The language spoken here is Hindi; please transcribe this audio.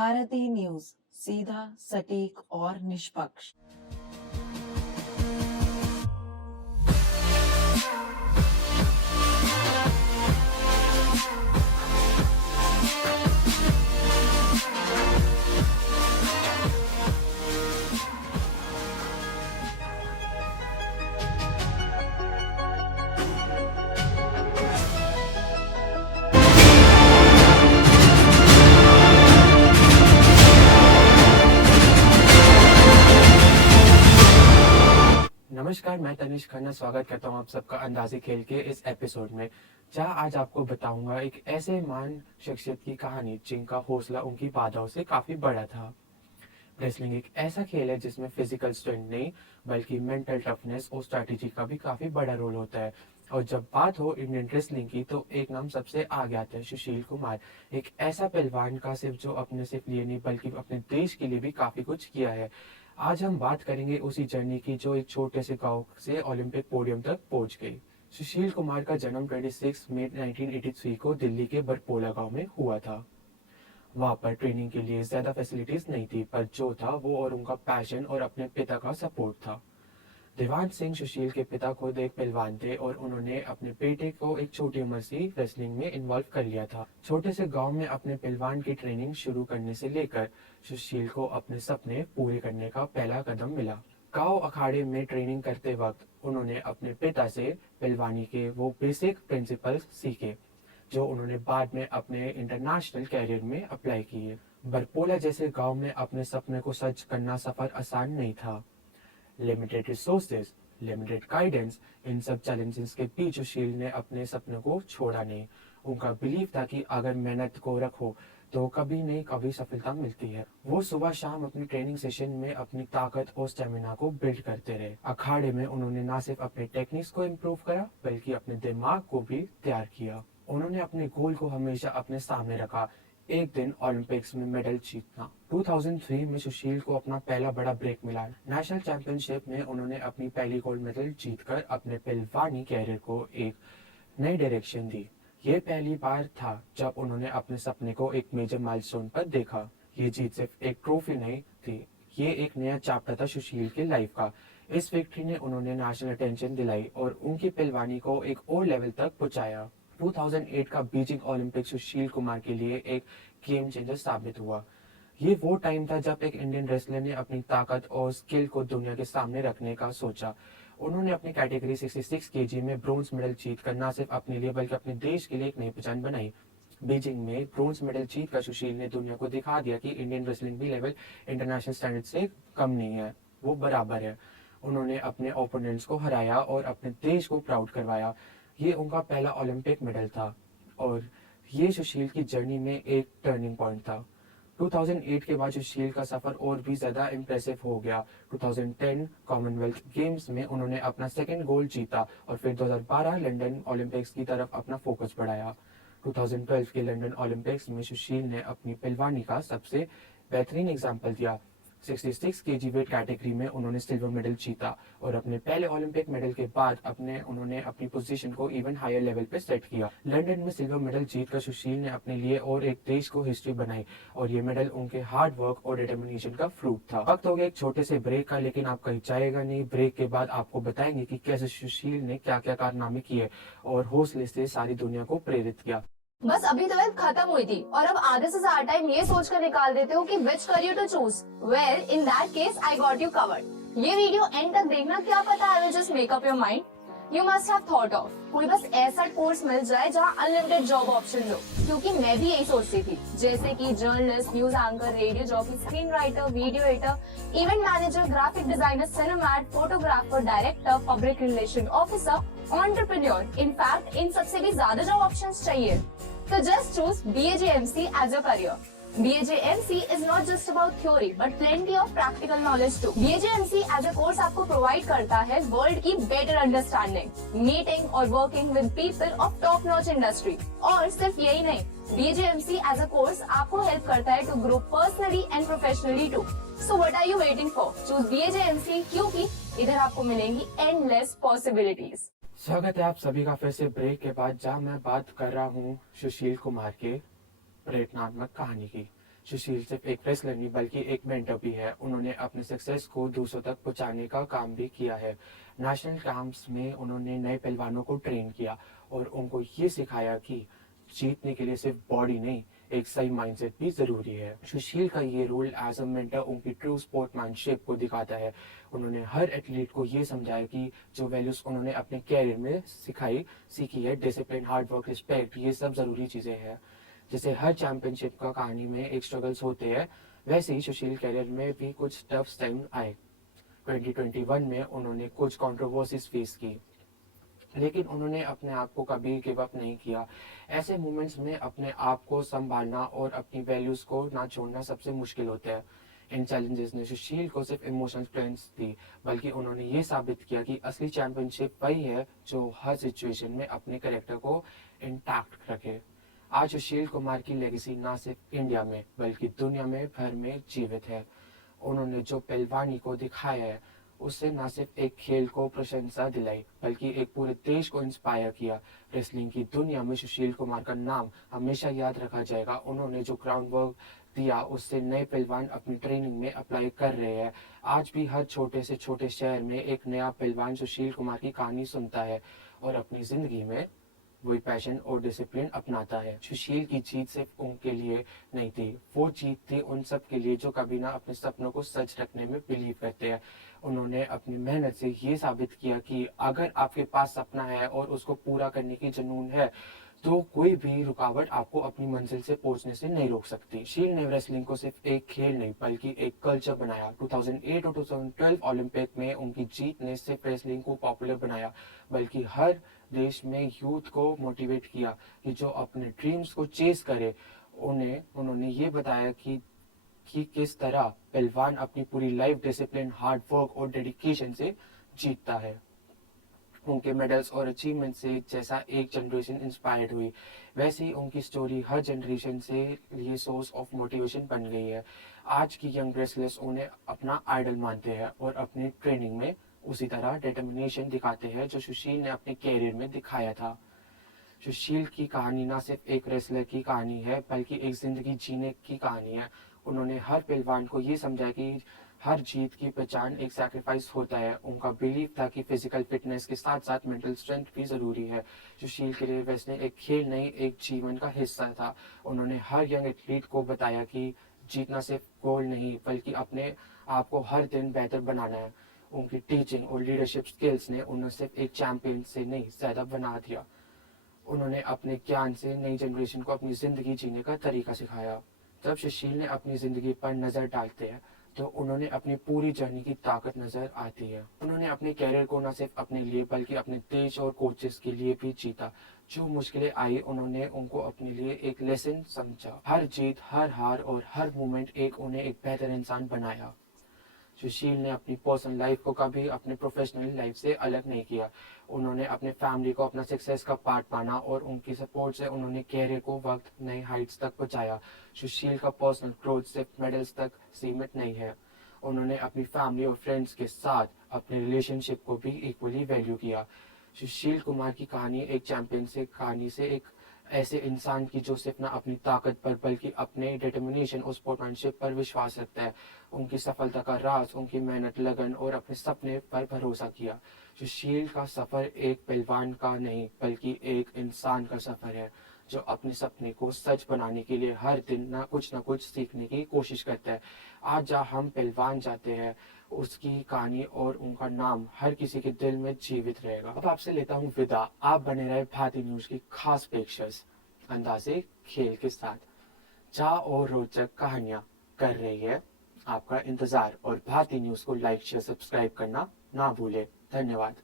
भारती न्यूज, सीधा, सटीक और निष्पक्ष। नमस्कार, मैं तनिष खन्ना स्वागत करता हूं आप सबका अंदाज़े खेल के इस एपिसोड में, जहां आज आपको बताऊंगा एक ऐसे महान शख्सियत की कहानी जिनका हौसला उनकी बाधाओं से काफ़ी बड़ा था। रेसलिंग एक ऐसा खेल है जिसमें फिजिकल स्ट्रेंथ नहीं बल्कि मेंटल टफनेस और स्ट्रैटेजी का भी काफ़ी बड़ा रोल होता है। और जब बात हो इंडियन रेसलिंग की तो एक नाम सबसे आगे आता है, सुशील कुमार। एक ऐसा पहलवान का सिर्फ लिए नहीं बल्कि अपने देश के लिए भी काफ़ी कुछ किया है। आज हम बात करेंगे उसी जर्नी की जो एक छोटे से गांव से ओलंपिक पोडियम तक पहुंच गई। सुशील कुमार का जन्म 26 मई 1983 को दिल्ली के बरपोला गांव में हुआ था। वहाँ पर ट्रेनिंग के लिए ज्यादा फैसिलिटीज नहीं थी, पर जो था वो और उनका पैशन और अपने पिता का सपोर्ट था। देवान सिंह सुशील के पिता खुद एक पहलवान थे और उन्होंने अपने बेटे को एक छोटी उम्र से रेसलिंग में इन्वॉल्व कर लिया था। छोटे से गांव में अपने पहलवान की ट्रेनिंग शुरू करने से लेकर सुशील को अपने सपने पूरे करने का पहला कदम मिला। गांव अखाड़े में ट्रेनिंग करते वक्त उन्होंने अपने पिता से पहलवानी के वो बेसिक प्रिंसिपल्स सीखे जो उन्होंने बाद में अपने इंटरनेशनल कैरियर में अप्लाई किए। बरपोला जैसे गांव में अपने सपने को सच करना सफर आसान नहीं था। लिमिटेड रिसोर्सेज, लिमिटेड गाइडेंस, इन सब चैलेंजेस के बीच सुशील ने अपने सपने को छोड़ा नहीं। उनका बिलीव था कि अगर मेहनत को रखो तो कभी नहीं कभी सफलता मिलती है। वो सुबह शाम अपनी ट्रेनिंग सेशन में अपनी ताकत और स्टेमिना को बिल्ड करते रहे। अखाड़े में उन्होंने न सिर्फ अपने टेक्निक्स को इम्प्रूव करा बल्कि अपने दिमाग को भी तैयार किया। उन्होंने अपने गोल को हमेशा अपने सामने रखा, एक दिन ओलंपिक्स में मेडल जीतना। 2003 में सुशील को अपना पहला बड़ा ब्रेक मिला। नेशनल चैंपियनशिप में उन्होंने अपनी पहली गोल्ड मेडल जीतकर अपने पहलवानी कैरियर को एक नई डायरेक्शन दी। ये पहली बार था जब उन्होंने अपने सपने को एक मेजर माइलस्टोन पर देखा। ये जीत सिर्फ एक ट्रॉफी नहीं थी, ये एक नया चैप्टर था सुशील के लाइफ का। इस विक्ट्री ने उन्होंने नेशनल अटेंशन दिलाई और उनकी पहलवानी को एक और लेवल तक पहुंचाया। 2008 का बीजिंग ओलंपिक सुशील कुमार के लिए एक गेम चेंजर साबित हुआ। ये वो टाइम था जब एक इंडियन रेसलर ने अपनी ताकत और स्किल को दुनिया के सामने रखने का सोचा। उन्होंने अपनी कैटेगरी 66 केजी में ब्रोंज मेडल जीतकर न सिर्फ अपने लिए बल्कि अपने देश के लिए एक नई पहचान बनाई। बीजिंग में ब्रोंज मेडल जीतकर सुशील ने दुनिया को दिखा दिया कि इंडियन रेसलिंग भी लेवल इंटरनेशनल स्टैंडर्ड से कम नहीं है, वो बराबर है। उन्होंने अपने ओपोनेंट्स को हराया और अपने देश को प्राउड करवाया। ये उनका पहला ओलंपिक मेडल था और ये सुशील की जर्नी में एक टर्निंग पॉइंट था। 2008 के बाद सुशील का सफर और भी ज्यादा इम्प्रेसिव हो गया। 2010 कॉमनवेल्थ गेम्स में उन्होंने अपना सेकंड गोल्ड जीता और फिर 2012 लंदन ओलंपिक्स की तरफ अपना फोकस बढ़ाया। 2012 के लंदन ओलंपिक्स में सुशील ने अपनी पहलवानी का सबसे बेहतरीन एग्जाम्पल दिया। 66 केजी वेट कैटेगरी में उन्होंने सिल्वर मेडल जीता और अपने पहले ओलंपिक मेडल के बाद उन्होंने अपनी पोजीशन को इवन हायर लेवल पे सेट किया। लंदन में सिल्वर मेडल जीतकर सुशील ने अपने लिए और एक देश को हिस्ट्री बनाई और ये मेडल उनके हार्ड वर्क और डिटर्मिनेशन का फ्रूट था। वक्त हो गया एक छोटे से ब्रेक का, लेकिन आप कहीं जाएगा नहीं। ब्रेक के बाद आपको बताएंगे कि कैसे सुशील ने क्या क्या कारनामे किए और हौसले से सारी दुनिया को प्रेरित किया। बस अभी 12th खत्म हुई थी और अब आधे से ज्यादा टाइम ये सोचकर निकाल देते हो कि which career to choose. Well, in that case I got you covered. ये वीडियो एंड तक देखना, क्या पता I will just make up your mind. You must have thought of कोई बस ऐसा कोर्स मिल जाए जहाँ अनलिमिटेड जॉब ऑप्शन हो, क्योंकि मैं भी यही सोचती थी। जैसे कि journalist, news anchor, radio jockey, screen writer, video editor, event manager, graphic designer, सिनेमैट, photographer, director, public relation officer, entrepreneur. In fact इन सबसे भी ज्यादा जॉब ऑप्शंस चाहिए। So just choose BAJMC as your career. BAJMC is not just about theory, but plenty of practical knowledge too. BAJMC as a course आपको provide करता है world की better understanding, meeting और working with people of top notch industry. और सिर्फ यही नहीं, BAJMC as a course आपको help करता है to grow personally and professionally too. So what are you waiting for? Choose BAJMC क्योंकि इधर आपको मिलेंगी endless possibilities. स्वागत है आप सभी का फिर से ब्रेक के बाद, जहां मैं बात कर रहा हूं सुशील कुमार के प्रेरणात्मक कहानी की। सुशील सिर्फ एक रेसलर नहीं बल्कि एक मेंटर भी है। उन्होंने अपने सक्सेस को दूसरों तक पहुंचाने का काम भी किया है। नेशनल कैंप्स में उन्होंने नए पहलवानों को ट्रेन किया और उनको ये सिखाया कि जीतने के लिए सिर्फ बॉडी नहीं, एक सही माइंडसेट भी जरूरी है। सुशील का ये रोल एज अ मेंटर उनकी ट्रू स्पोर्ट्समैनशिप को दिखाता है। उन्होंने हर एथलीट को ये समझाया कि जो वैल्यूज उन्होंने अपने कैरियर में सीखी है, डिसिप्लिन, हार्ड वर्क, रिस्पेक्ट, ये सब जरूरी चीजें हैं। जैसे हर चैंपियनशिप का कहानी में एक स्ट्रगल्स होते हैं, वैसे ही सुशील कैरियर में भी कुछ टफ टाइम आए। 2021 में उन्होंने कुछ कंट्रोवर्सीज फेस की, लेकिन उन्होंने अपने आप को कभी गिव अप नहीं किया। ऐसे मोमेंट्स में अपने आप को संभालना और अपनी वैल्यूज को ना छोड़ना सबसे मुश्किल होता है। इन चैलेंजेस ने सुशील को सिर्फ इमोशनल स्ट्रेंथ दी, बल्कि उन्होंने ये साबित किया कि असली चैंपियनशिप वही है जो हर सिचुएशन में अपने कैरेक्टर को इंटैक्ट रखे। आज सुशील कुमार की लेगेसी ना सिर्फ इंडिया में बल्कि दुनिया में भर में जीवित है। उन्होंने जो पहलवानी को दिखाया है, उससे न सिर्फ एक खेल को प्रशंसा दिलाई बल्कि एक पूरे देश को इंस्पायर किया। रेसलिंग की दुनिया में सुशील कुमार का नाम हमेशा याद रखा जाएगा। उन्होंने जो ग्राउंड वर्क दिया, उससे नए पहलवान अपनी ट्रेनिंग में अप्लाई कर रहे हैं। आज भी हर छोटे से छोटे शहर में एक नया पहलवान सुशील कुमार की कहानी सुनता है और अपनी जिंदगी में वही पैशन और डिसिप्लिन अपनाता है। सुशील की जीत सिर्फ उनके लिए नहीं थी, वो जीत थी उन सब के लिए जो कभी ना अपने सपनों को सच रखने में बिलीव करते हैं। उन्होंने अपनी मेहनत से ये साबित किया कि अगर आपके पास सपना है और उसको पूरा करने की जुनून है, तो कोई भी रुकावट आपको अपनी मंजिल से पहुंचने से नहीं रोक सकती। सुशील ने रेसलिंग को सिर्फ एक खेल नहीं बल्कि एक कल्चर बनाया। 2008 और 2012 ओलंपिक में उनकी जीत ने सिर्फ रेसलिंग को पॉपुलर बनाया बल्कि हर देश में यूथ को मोटिवेट किया कि जो अपने ड्रीम्स को चेस करे। उन्होंने ये बताया कि किस तरह पहलवान अपनी पूरी लाइफ डिसिप्लिन, हार्ड वर्क और डेडिकेशन से जीतता है। उनके मेडल्स और अचीवमेंट से जैसा एक जनरेशन इंस्पायर्ड हुई, वैसे ही उनकी स्टोरी हर जनरेशन से ये सोर्स ऑफ मोटिवेशन बन गई है। आज की यंग रेसलर्स उन्हें अपना आइडल मानते हैं और अपनी ट्रेनिंग में उसी तरह डिटर्मिनेशन दिखाते हैं जो सुशील ने अपने कैरियर में दिखाया था। सुशील की कहानी ना सिर्फ एक रेसलर की कहानी है बल्कि एक जिंदगी जीने की कहानी है। उन्होंने हर पहलवान को ये समझाया कि हर जीत की पहचान एक सैक्रिफाइस होता है। उनका बिलीफ था कि फिजिकल फिटनेस के साथ साथ मेंटल स्ट्रेंथ भी जरूरी है। सुशील के लिए रेसलिंग एक खेल नहीं, एक जीवन का हिस्सा था। उन्होंने हर यंग एथलीट को बताया कि जीतना सिर्फ गोल नहीं बल्कि अपने आप को हर दिन बेहतर बनाना है। उनकी टीचिंग और लीडरशिप स्किल्स ने उन्हें सिर्फ एक चैंपियन से नहीं ज्यादा बना दिया। उन्होंने अपने ज्ञान से नई जनरेशन को अपनी जिंदगी जीने का तरीका सिखाया। जब सुशील ने अपनी जिंदगी पर नजर डालते हैं तो उन्होंने अपनी पूरी जर्नी की ताकत नजर आती है। उन्होंने अपने कैरियर को न सिर्फ अपने लिए बल्कि अपने देश और कोचेस के लिए भी जीता। जो मुश्किलें आई, उन्होंने उनको अपने लिए एक लेसन समझा। हर जीत, हर हार और हर मोमेंट उन्हें एक बेहतर इंसान बनाया। सुशील ने अपनी पर्सनल लाइफ को कभी अपने प्रोफेशनल लाइफ से अलग नहीं किया। उन्होंने अपने फैमिली को अपना सक्सेस का पार्ट माना और उनकी सपोर्ट से उन्होंने कैरियर को वक्त नए हाइट्स तक पहुंचाया। सुशील का पर्सनल ग्रोथ सिर्फ मेडल्स तक सीमित नहीं है। उन्होंने अपनी फैमिली और फ्रेंड्स के साथ अपने रिलेशनशिप को भी इक्वली वैल्यू किया। सुशील कुमार की कहानी एक चैंपियन से कहानी से एक ऐसे इंसान की जो सिर्फ न अपनी ताकत पर बल्कि अपने डिटर्मिनेशन और स्पोर्ट्समैनशिप पर विश्वास रखता है। उनकी सफलता का राज उनकी मेहनत, लगन और अपने सपने पर भरोसा किया। सुशील का सफर एक पहलवान का नहीं बल्कि एक इंसान का सफर है जो अपने सपने को सच बनाने के लिए हर दिन ना कुछ सीखने की कोशिश करता है। आज जहाँ हम पहलवान जाते हैं, उसकी कहानी और उनका नाम हर किसी के दिल में जीवित रहेगा। अब आपसे लेता हूँ विदा। आप बने रहे भारतीय न्यूज की खास पेशकश अंदाजे खेल के साथ, जहाँ और रोचक कहानियां कर रही है आपका इंतजार। और भारतीय न्यूज को लाइक, शेयर, सब्सक्राइब करना ना भूले। धन्यवाद।